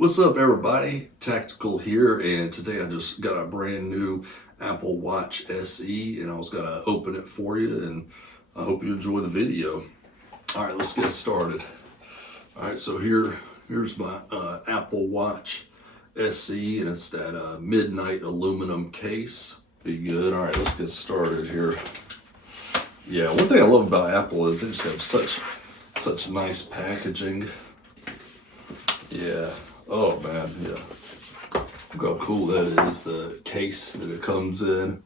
What's up, everybody? Tactical here, and today I just got a brand new Apple Watch SE, and I was gonna open it for you, and I hope you enjoy the video. All right, let's get started. All right, so here's my Apple Watch SE, and it's that midnight aluminum case. Be good. All right, let's get started here. Yeah, one thing I love about Apple is they just have such nice packaging. Yeah. Oh man, yeah. Look how cool that is, the case that it comes in.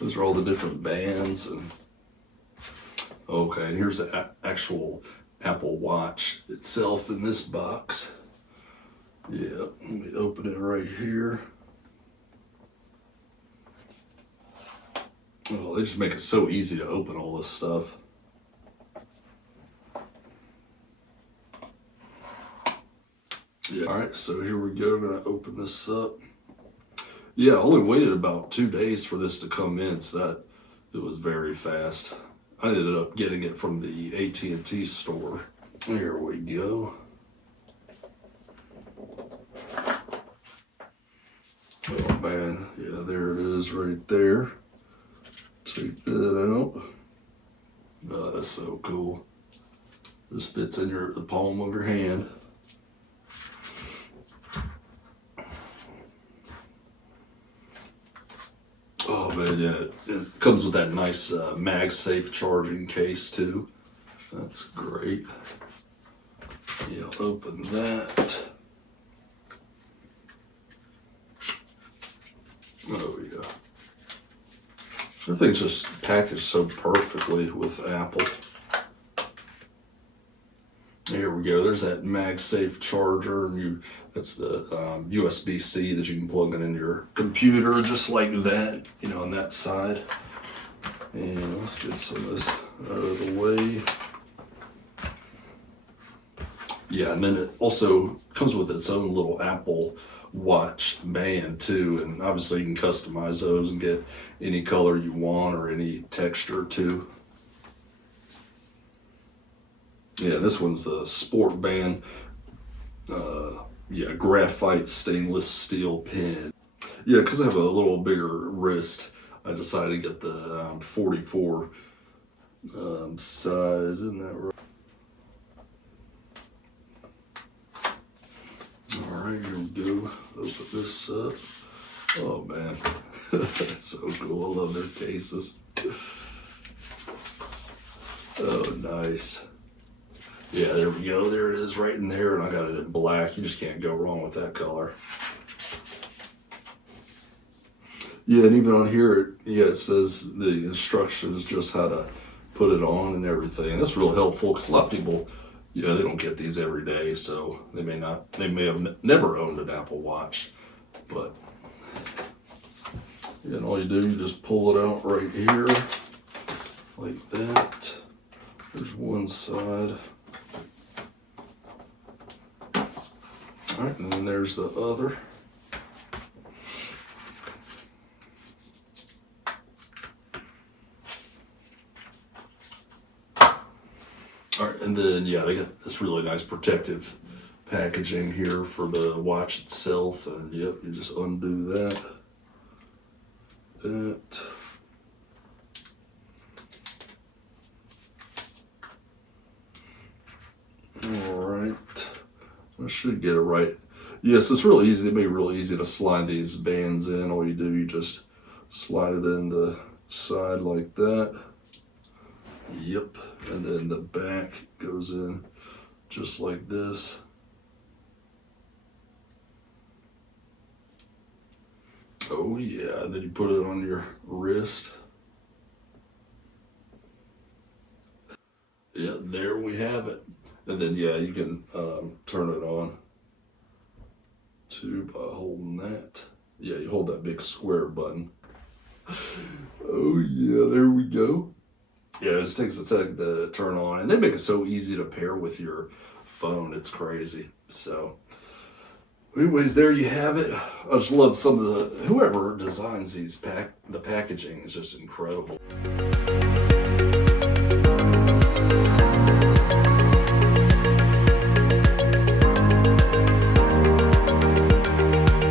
Those are all the different bands. And okay, and here's the actual Apple Watch itself in this box. Yeah, let me open it right here. Oh, they just make it so easy to open all this stuff. Yeah. All right, so here we go. I'm gonna open this up. Yeah, I only waited about 2 days for this to come in, so that it was very fast. I ended up getting it from the AT&T store. Here we go. Oh man, yeah, there it is right there. Check that out. Oh, that's so cool. This fits in the palm of your hand. Oh man, yeah, it comes with that nice MagSafe charging case too. That's great. Yeah, I'll open that. Oh yeah. Everything's just packaged so perfectly with Apple. Here we go. There's that MagSafe charger, and that's the USB-C that you can plug in your computer, just like that, on that side. And let's get some of this out of the way. Yeah, and then it also comes with its own little Apple Watch band too, and obviously you can customize those and get any color you want or any texture too. Yeah, this one's the sport band. Yeah, graphite stainless steel pin. Yeah, because I have a little bigger wrist, I decided to get the 44 size. Isn't that right? All right, here we go. Open this up. Oh man, that's so cool. I love their cases. Oh, nice. Yeah, there we go. There it is right in there, and I got it in black. You just can't go wrong with that color. Yeah, and even on here, it says the instructions, just how to put it on and everything. And that's real helpful because a lot of people, they don't get these every day, so they may have never owned an Apple Watch. But, yeah, and all you do, you just pull it out right here, like that. There's one side. All right, and then there's the other. All right, and then, yeah, they got this really nice protective packaging here for the watch itself. And yep, you just undo that. All right. I should get it right. Yes, it's real easy. It made it real easy to slide these bands in. All you do, you just slide it in the side like that. Yep. And then the back goes in just like this. Oh yeah, and then you put it on your wrist. Yeah, there we have it. And then, yeah, you can turn it on too by holding that. Yeah, you hold that big square button. Oh yeah, there we go. Yeah, it just takes a second to turn on, and they make it so easy to pair with your phone. It's crazy. So anyways, there you have it. I just love whoever designs the packaging is just incredible.